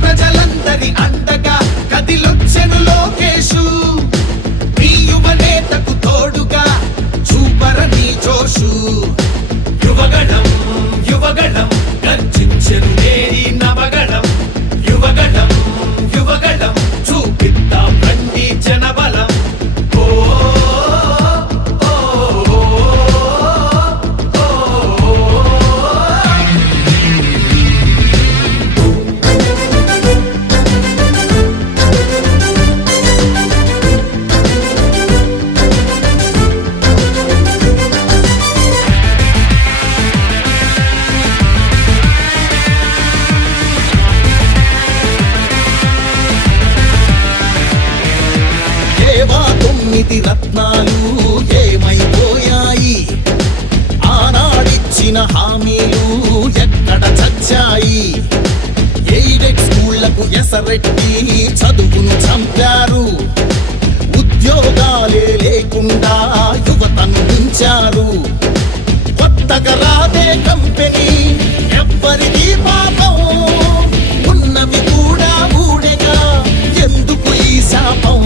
ప్రజలందరి అండగా కదిలొచ్చెను లోకేషు మీ యువనేతకు తోడుగా చూపరని జోషు యువగణం యువగణం గర్జించెను నేరి నవగణం యువగణం యువగణం చూపిద్దాం రండి జనబలం రత్నాలు ఏమైపోయాయి ఆనాడిచ్చిన హామీలు ఎక్కడ చచ్చాయి ఎయిడెడ్ స్కూళ్లకు ఎసరెట్టి చదువును చంపారు ఉద్యోగాలే లేకుండా యువతను ఉంచారు కొత్తగా రాదే కంపెనీ ఎవ్వరిది పాపం ఉన్నవి కూడా ఊడెగా ఎందుకు ఈ శాపం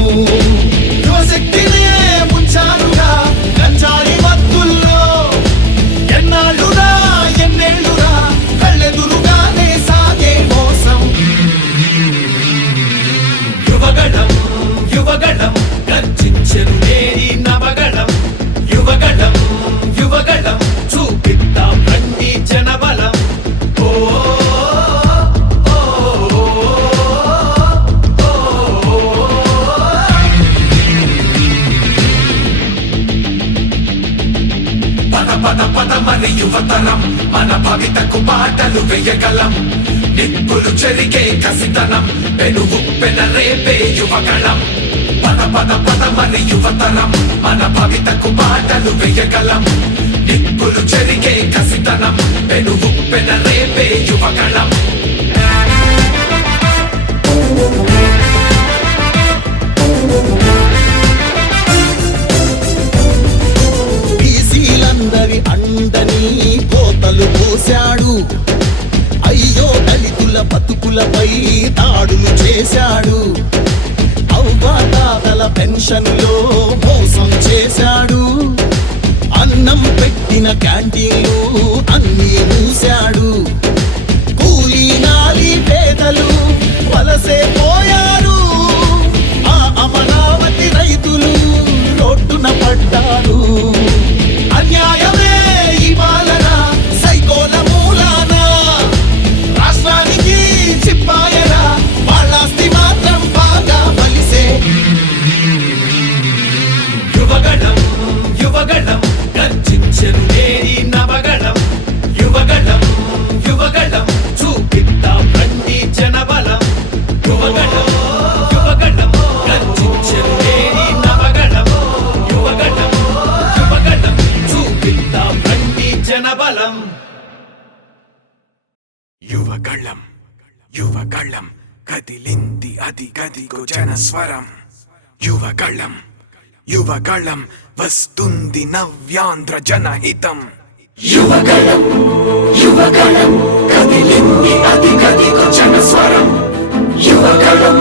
యువశక్తినే ముంచారుగా గంజాయి మత్తుల్లో ఎన్నాళ్ళురా ఎన్నేళ్ళురా కళ్ళెదురుగానే సాగే మోసం యువగణం యువగణం గర్జించెను నేరి నవగణం యువగణం యువగణం చూపిద్దాం రండి జనబలం పదమని యువతరం మన భవితకు బాటలు వేయగలం నిప్పులు చెరిగే కసితనం పెనుగు పెనరేపే యువగళం పదమని యువతరం మన భవితకు బాటలు వేయగలం నిప్పులు చెరిగే కసితనం పెనుగు పెనరేపే యువగళం బీసీలందరి అండని కోతలు పోశాడు అయ్యో దళితుల బతుకులపై దాడులు చేశాడు అవ్వాతాతల పెన్షన్లో మోసం చేశాడు అన్నం పెట్టిన క్యాంటీన్లు అన్నీ మూశాడు కూలీ నాలి పేదలు వలసే పోయారు ఆ అమరావతి రైతులు రోడ్డున పడ్డారు అన్యాయమే ఈ పాలన సైకోల మూలాన రాష్ట్రానికి చిప్పాయరా వాళ్ళాస్తి మాత్రం బాగా బలిసే యువగణం యువగణం గర్జించెను నేరి నవగణం యువగణం యువగణం చూపిద్దాం రండి జనబలం యువగణం యువగణం గర్జించెను నేరి నవగణం యువగణం యువగణం చూపిద్దాం రండి జనబలం యువగళం యువగళం కదిలింది అది గదిగో జనస్వరం యువగళం యువగళం వస్తుంది నవ్యాంధ్ర జనహితం యువగళం యువగళం కదిలింది అది గదిగో జనస్వరం యువగళం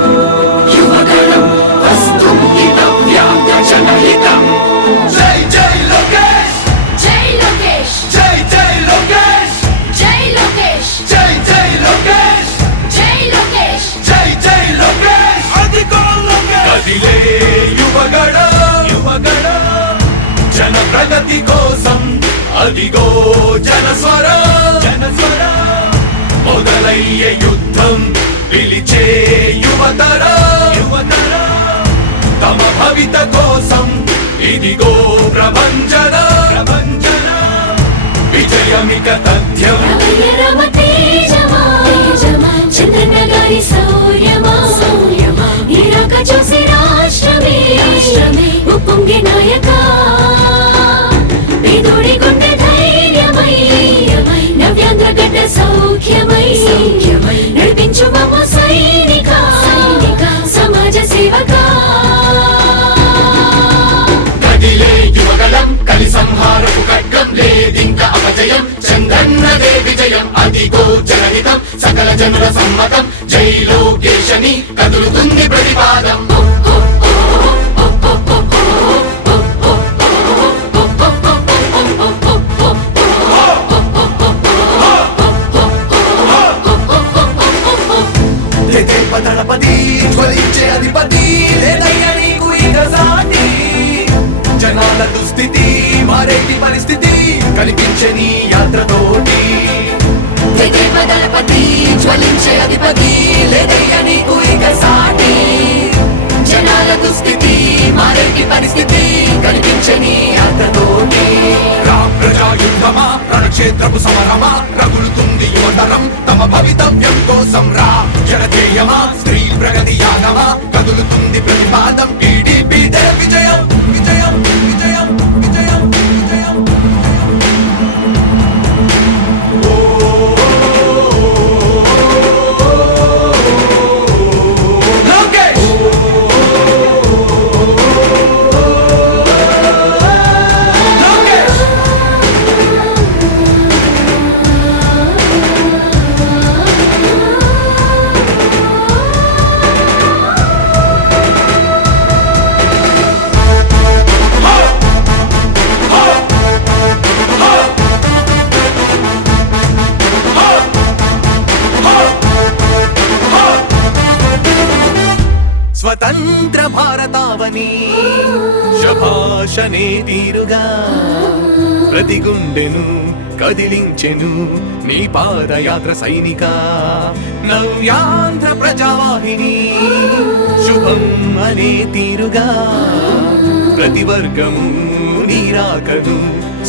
యువగళం వస్తుంది నవ్యాంధ్ర జనహితం జై జై లోకేష్ జై లోకేష్ జై జై లోకేష్ జై లోకేష్ జై జై లోకేష్ జై లోకేష్ జై జై లోకేష్ అధికో లోకేష్ కదిలే యువగళం యువగళం జన ప్రగతి కోసం అదిగో జనస్వరం జనస్వరం మొదలయ్యే యుద్ధం పిలిచే యువతరం యువతరం తమ భవిత కోసం ఇదిగో ప్రభంజనం ప్రభంజనం విజయమిక తథ్యం రమయ రమ తేజమా చంద్రన్న గారి శౌర్యమా నీరాక చూసి రాష్ట్రమే ఉప్పొంగే నాయక పేదోడి గుండె ధైర్యమై నవ్యాంధ్ర గడ్డ సౌఖ్యమై నడిపించు మమ్మ సైనిక సమాజ సేవక కదిలే యువగలం కలి సంహారపు ఖడ్గం లేదింక అపజయం చంద్రన్నదే విజయం అదిగో జనహితం సకల సకల జనుల సమ్మతం జై లోకేశని కదులుతుంది ప్రతిపాదం దళపతి జ్వలించే అధిపతి లేదయ్యా నీకు ఇక సాటి జనాల దుస్థితి మారేటి పరిస్థితి కనిపించే నీ యాత్రతోటి దళపతి జ్వలించే అధిపతి లేదయ్యా నీకు ఇక సాటి జనాల దుస్థితి మారేటి పరిస్థితి కనిపించే నీ యాత్రతోటి ప్రజాయుద్ధమా రణక్షేత్రపు సమరమా రగులుతుంది యువతరం తమ భవితవ్యం కోసం రా జనజేయమా స్త్రీ ప్రగతి యాగమా కదులుతుంది ప్రతిపాదం టీడీపీ విజయం విజయం విజయం విజయం విజయం స్వతంత్ర భారతావని శభాషనే తీరుగా ప్రతి గుండెను కదిలించెను నీ పాదయాత్ర సైనిక నవ్యాంధ్ర ప్రజావాహిని శుభం అనే తీరుగా ప్రతి వర్గము నీరాకను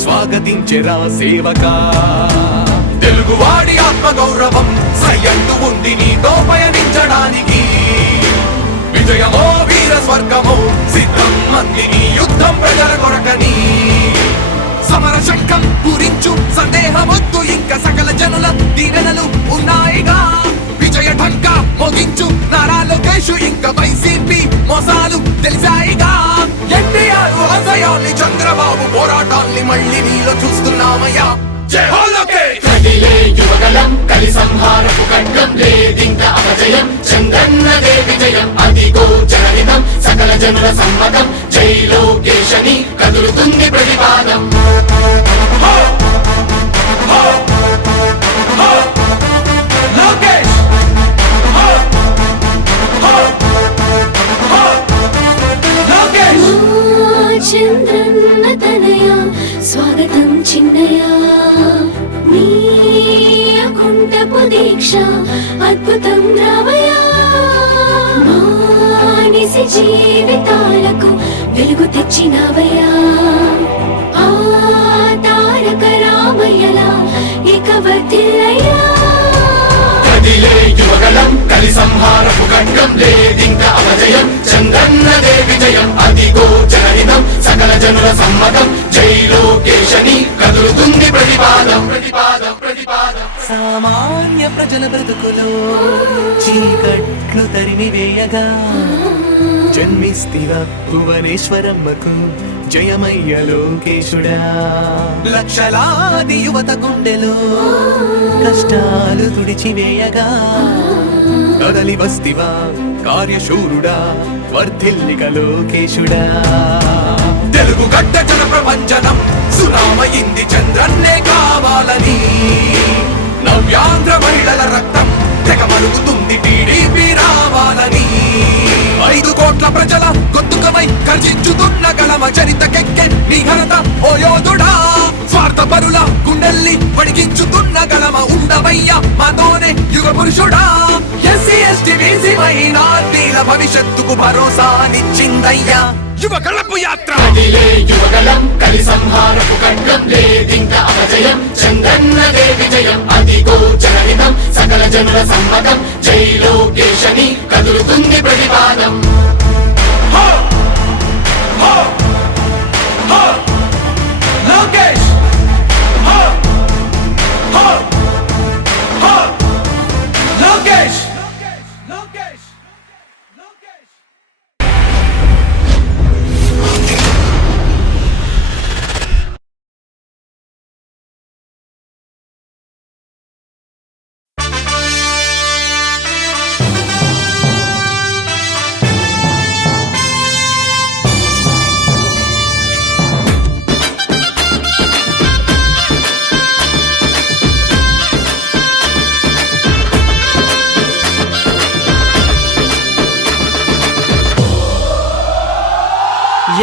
స్వాగతించెరా సేవకా తెలుగువాడి ఆత్మగౌరవం సయ్యందు ఉంది నీతో పయనించడానికి విజయమో వీర స్వర్గమో సిద్ధం మందిని యుద్ధం ప్రజల కొరకని సమర శంఖం పూరించు సందేహమొద్దు ఇంకా సకల జనుల దీవెనలు ఉన్నాయిగా విజయ ఢంక మోగించు నారా లోకేష్ ఇంకా వైసీపీ మోసాలు తెలిసాయిగా ఎన్టీఆర్ ఆశయాల్ని చంద్రబాబు పోరాటాల్ని మళ్ళీ నీలో చూస్తున్నామయ్యా జై హో లోకేష్ కదిలే యువగలం కలి సంహారపు ఖడ్గం లేదింక అపజయం చంద్రన్నదే విజయం అదిగో జనహితం సకల జనుల సమ్మతం జై లోకేశని కదులుతుంది ప్రతిపాదం లోకేష్ లోకేష్ చంద్రన్న తనయ స్వాగతం చిన్నయ నీ అకుంఠపు దీక్ష అద్భుతం రావయ్యా మానిసి జీవితాలకు వెలుగు తెచ్చినవయ్యా ఆ తారక రామయ్యలా ఇక వర్ధిల్లయ్యా కదిలే యువగలం కలి సంహారపు ఖడ్గం లేదింక అపజయం చంద్రన్నదే విజయం అదిగో జనహితం సకల జనుల సమ్మతం జై లోకేశని కదులుతుంది ప్రతిపాదం ప్రతిపాదం ప్రతిపాదం సామాన్య ప్రజల బ్రతుకులో చీకట్లు తరిమి వేయగా జన్మిస్తివ భువనేశ్వరమ్మకు జయమయ్య లోకేశుడా లక్షలాది యువత గుండెలో కష్టాలు తుడిచివేయగా కదలి వస్తివా కార్యశూరుడా వర్ధిల్లిక లోకేశుడా తెలుగు గడ్డ జన ప్రపంచనం సునామయింది చంద్రన్నే కావాలని నవ్యాంధ్ర మహిళల రక్తం తెగ మరుగుతుంది టీడీపీ రావాలని 5 కోట్ల ప్రజల గొంతుకమై గర్జించుతున్న గళమ చరితకెక్కె నీ ఘనత ఓ యోధుడా స్వార్థ పరుల గుండెల్ని వడికించుతున్న గళమ ఉండవయ్యా మాతోనే యుగ పురుషుడా ఎస్సీ ఎస్టీ బీసీ మైనార్టీల భవిష్యత్తుకు భరోసానిచ్చిందయ్యా యువగళపు యాత్ర కదిలే యువగలం కలి సంహారపు ఖడ్గం లేదింక అపజయం చంద్రన్నదే విజయం అదిగో జనహితం సకల జనుల సమ్మతం జై లోకేశని కదులుతుంది ప్రతిపాదం లోకేష్ లోకేష్ లోకేష్ లోకేష్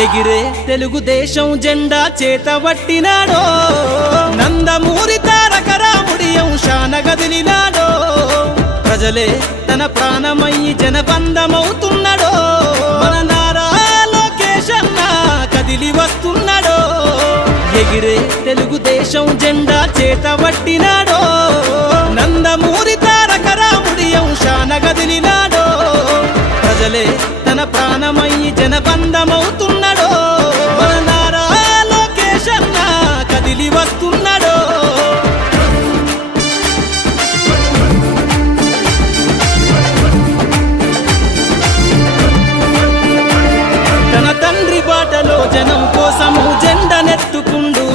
ఎగిరే తెలుగుదేశం జెండా చేతబట్టినాడో నందమూరి తారక రాముడి అంశాన గదిలినాడో ప్రజలే తన ప్రాణమయ్యి జనబంధమవుతున్నాడో మన నారా లోకేష్ అన్న కదిలి వస్తున్నాడో ఎగిరే తెలుగుదేశం జెండా చేతబట్టినాడో నందమూరి తారక రాముడి అంశాన గదిలినాడో ప్రజలే తన ప్రాణమయ్యి జనబంధమవుతున్నాడో మన నారా లోకేష్ అన్న కదిలి వస్తున్నాడో తన తండ్రి బాటలో జనం కోసము జెండనెత్తుకుండు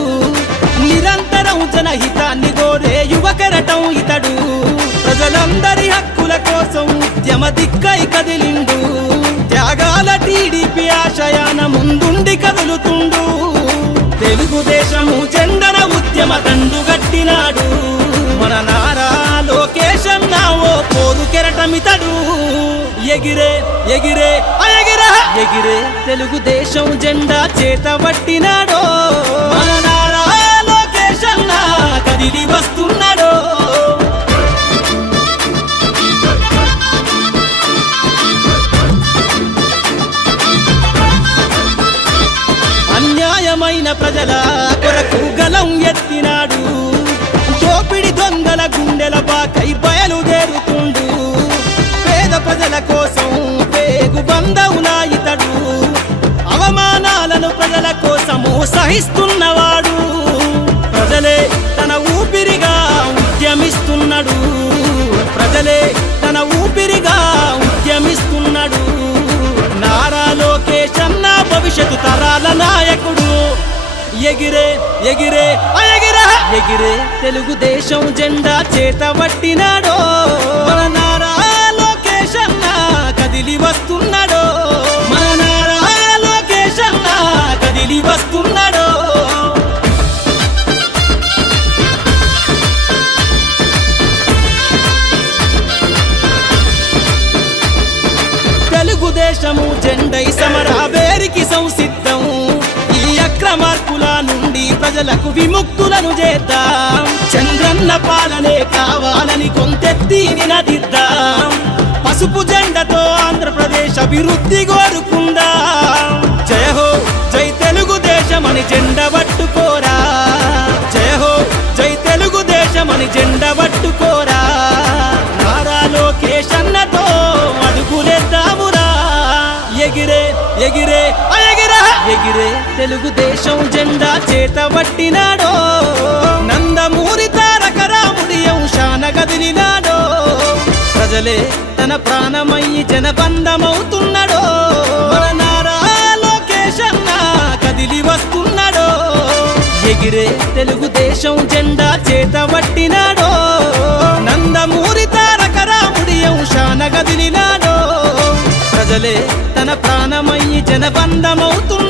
నిరంతరం జనహితాన్ని కోరే యువకరటం ఇతడు ప్రజలందరి హక్కుల కోసం ఉద్యమ దిక్కై కదిలిండు త్యాగాల టీడీపీ ఆశయాన ముందుండి కదులుతుండు తెలుగుదేశము జెండన ఉద్యమ దండు గట్టినాడు మన నారా లోకేష్ అన్న ఓ పోరు కెరటమితడు ఎగిరే ఎగిరే ఎగిరే ఎగిరే తెలుగుదేశం జెండా చేతబట్టినాడో మన నారా లోకేష్ అన్న కదిలి వస్తున్నాడో అన్యాయమైన ప్రజల కొరకు గలం ఎత్తినాడు దోపిడి దొంగల గుండెల బాకై బయలుదేరుతుండు పేద ప్రజల కోసం పేగు బంధవులా ఇతడు అవమానాలను ప్రజల కోసము సహిస్తున్నవాడు ప్రజలే తన ఊపిరిగా ఉద్యమిస్తున్నాడు ప్రజలే తన ఊపిరిగా ఉద్యమిస్తున్నాడు నారా లోకేష్ అన్న భవిష్యత్తు తరాల నాయకుడు ఎగిరే ఎగిరే ఎగిరే ఎగిరే తెలుగుదేశం జెండా చేతబట్టినాడో మన నారా లోకేష్ అన్న కదిలి వస్తున్నాడో మన నారా లోకేష్ అన్న కదిలి వస్తున్నాడో తెలుగుదేశము జెండై సమరాబేరికి సంసిద్ధం ఈ అక్రమార్కుల నుండి ప్రజలకు విముక్తులను చేద్దాం చంద్రన్న పాలనే కావాలని కొంతెత్తి నినదిద్దాం పసుపు జెండతో ఆంధ్రప్రదేశ్ అభివృద్ధి కోరుకుందాం జయ హో జై తెలుగుదేశం అని జెండ పట్టుకోరా జయ హో జై తెలుగుదేశం అని జెండ పట్టుకోరా నారా లోకేష్ అన్నతో అడుగులేద్దామురా ఎగిరే ఎగిరే ఎగిరే ఎగిరే తెలుగుదేశం జెండా చేతబట్టినాడో నందమూరి తారక రాముడి అంశాన గదిలినాడో ప్రజలే తన ప్రాణమయ్యి జనబంధమవుతున్నాడో మన నారా లోకేష్ అన్న కదిలి వస్తున్నాడో ఎగిరే తెలుగుదేశం జెండా చేతబట్టినాడో నందమూరి తారక రాముడి అంశాన గదిలినాడో ప్రజలే తన ప్రాణమయ్యి జనబంధమవుతున్నాడో